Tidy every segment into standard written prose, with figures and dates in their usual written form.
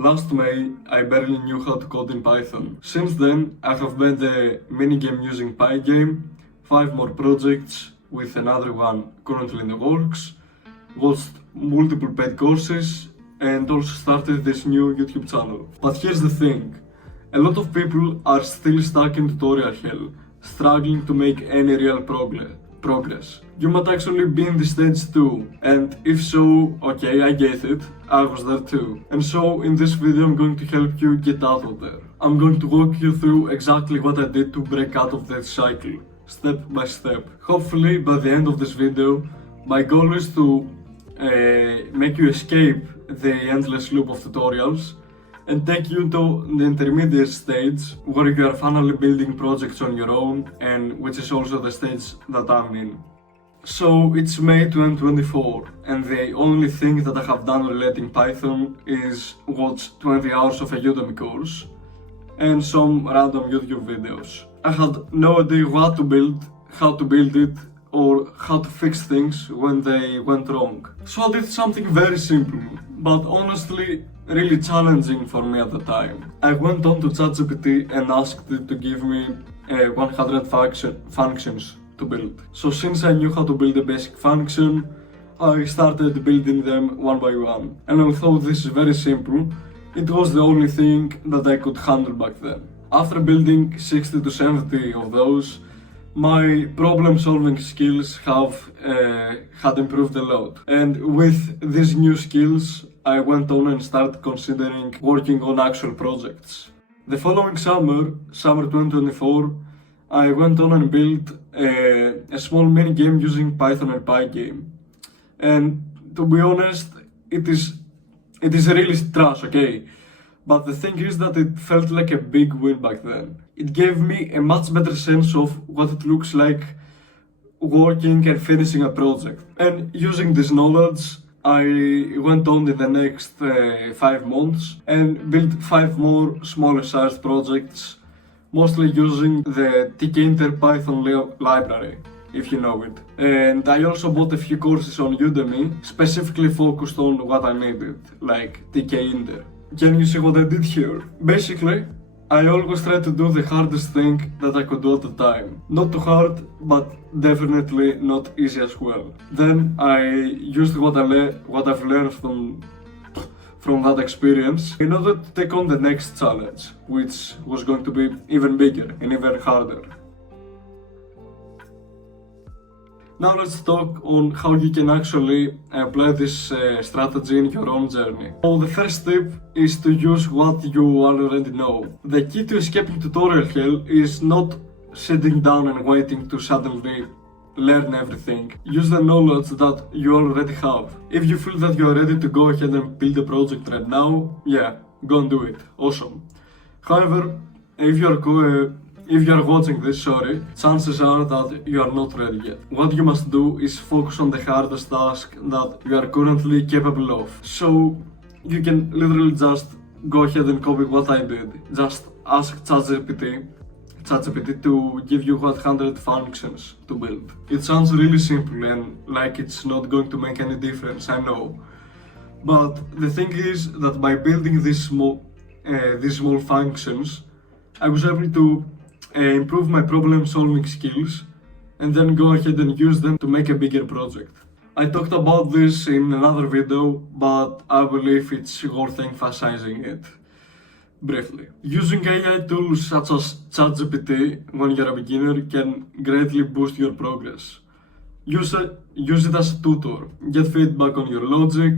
Last May, I barely knew how to code in Python. Since then, I have made a minigame using Pygame, 5 more projects, with another one currently in the works, watched multiple paid courses, and also started this new YouTube channel. But here's the thing, a lot of people are still stuck in tutorial hell, struggling to make any real progress. You might actually be in this stage too, and if so, okay, I get it, I was there too. And so in this video I'm going to help you get out of there. I'm going to walk you through exactly what I did to break out of this cycle, step by step. Hopefully by the end of this video, my goal is to make you escape the endless loop of tutorials and take you to the intermediate stage where you are finally building projects on your own, and which is also the stage that I'm in. So it's May 2024 and the only thing that I have done relating Python is watch 20 hours of a Udemy course and some random YouTube videos. I had no idea what to build, how to build it, or how to fix things when they went wrong. So I did something very simple, but honestly really challenging for me at the time. I went on to ChatGPT and asked it to give me 100 functions to build. So since I knew how to build a basic function, I started building them one by one. And although this is very simple, it was the only thing that I could handle back then. After building 60 to 70 of those, my problem-solving skills had improved a lot. And with these new skills, I went on and started considering working on actual projects. The following summer 2024, I went on and built a small mini-game using Python and Pygame. And to be honest, it is really trash, okay? But the thing is that it felt like a big win back then. It gave me a much better sense of what it looks like working and finishing a project. And using this knowledge, I went on in the next 5 months and built 5 more smaller sized projects, mostly using the tkinter Python library, if you know it. And I also bought a few courses on Udemy, specifically focused on what I needed, like tkinter. Can you see what I did here? Basically, I always try to do the hardest thing that I could do at the time. Not too hard, but definitely not easy as well. Then I used what I've learned from that experience in order to take on the next challenge, which was going to be even bigger and even harder. Now let's talk on how you can actually apply this strategy in your own journey. So the first tip is to use what you already know. The key to escaping tutorial hell is not sitting down and waiting to suddenly learn everything. Use the knowledge that you already have. If you feel that you are ready to go ahead and build a project right now, yeah, go and do it. Awesome. However, if you are watching this, chances are that you are not ready yet. What you must do is focus on the hardest task that you are currently capable of. So you can literally just go ahead and copy what I did. Just ask ChatGPT to give you 100 functions to build. It sounds really simple and like it's not going to make any difference, I know. But the thing is that by building these small functions, I was able to improve my problem-solving skills and then go ahead and use them to make a bigger project. I talked about this in another video, but I believe it's worth emphasizing it briefly. Using AI tools such as ChatGPT when you're a beginner can greatly boost your progress. Use it as a tutor, get feedback on your logic,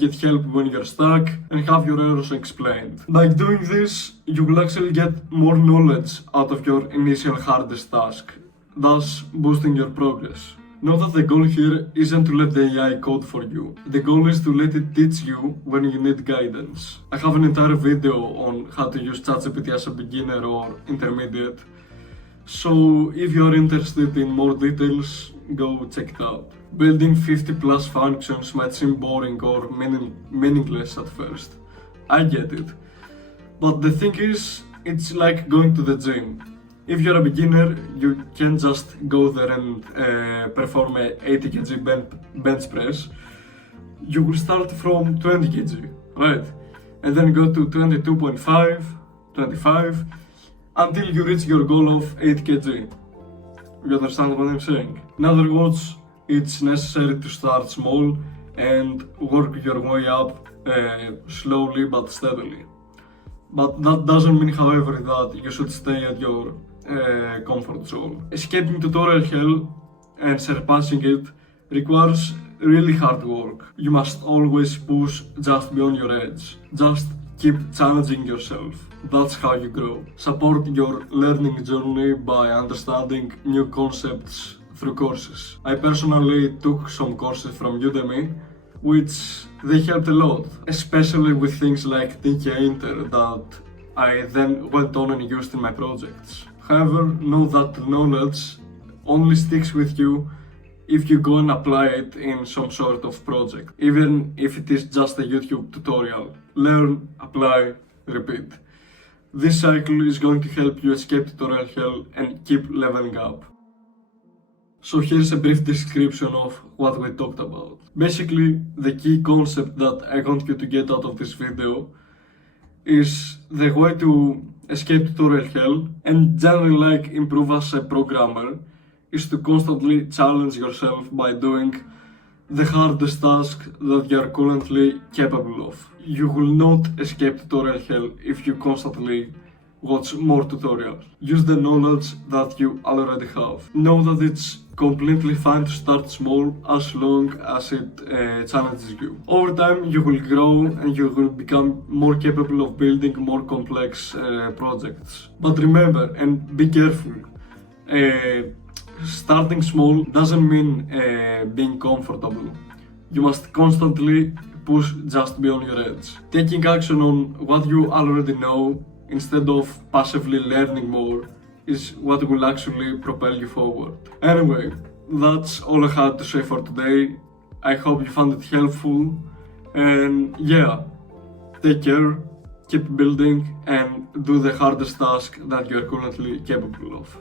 get help when you're stuck, and have your errors explained. By doing this, you will actually get more knowledge out of your initial hardest task, thus boosting your progress. Note that the goal here isn't to let the AI code for you. The goal is to let it teach you when you need guidance. I have an entire video on how to use ChatGPT as a beginner or intermediate, so if you are interested in more details, go check it out. Building 50 plus functions might seem boring or meaningless at first. I get it. But the thing is, it's like going to the gym. If you're a beginner, you can't just go there and perform a 80 kg bench press. You will start from 20 kg, right? and then go to 22.5, 25, until you reach your goal of 8 kg. You understand what I'm saying? In other words, it's necessary to start small and work your way up slowly but steadily. But that doesn't mean, however, that you should stay at your comfort zone. Escaping tutorial hell and surpassing it requires really hard work. You must always push just beyond your edge. Just keep challenging yourself. That's how you grow. Support your learning journey by understanding new concepts through courses. I personally took some courses from Udemy, which they helped a lot, especially with things like Thinkia Inter that I then went on and used in my projects. However, know that knowledge only sticks with you if you go and apply it in some sort of project, even if it is just a YouTube tutorial. Learn, apply, repeat. This cycle is going to help you escape tutorial hell and keep leveling up. So here's a brief description of what we talked about. Basically, the key concept that I want you to get out of this video is the way to escape tutorial hell and generally like improve as a programmer is to constantly challenge yourself by doing the hardest task that you are currently capable of. You will not escape tutorial hell if you constantly watch more tutorials. Use the knowledge that you already have. Know that it's completely fine to start small as long as it challenges you. Over time, you will grow and you will become more capable of building more complex projects. But remember and be careful. Starting small doesn't mean being comfortable. You must constantly push just beyond your edge. Taking action on what you already know instead of passively learning more is what will actually propel you forward. Anyway, that's all I had to say for today. I hope you found it helpful, and yeah, take care, keep building, and do the hardest task that you are currently capable of.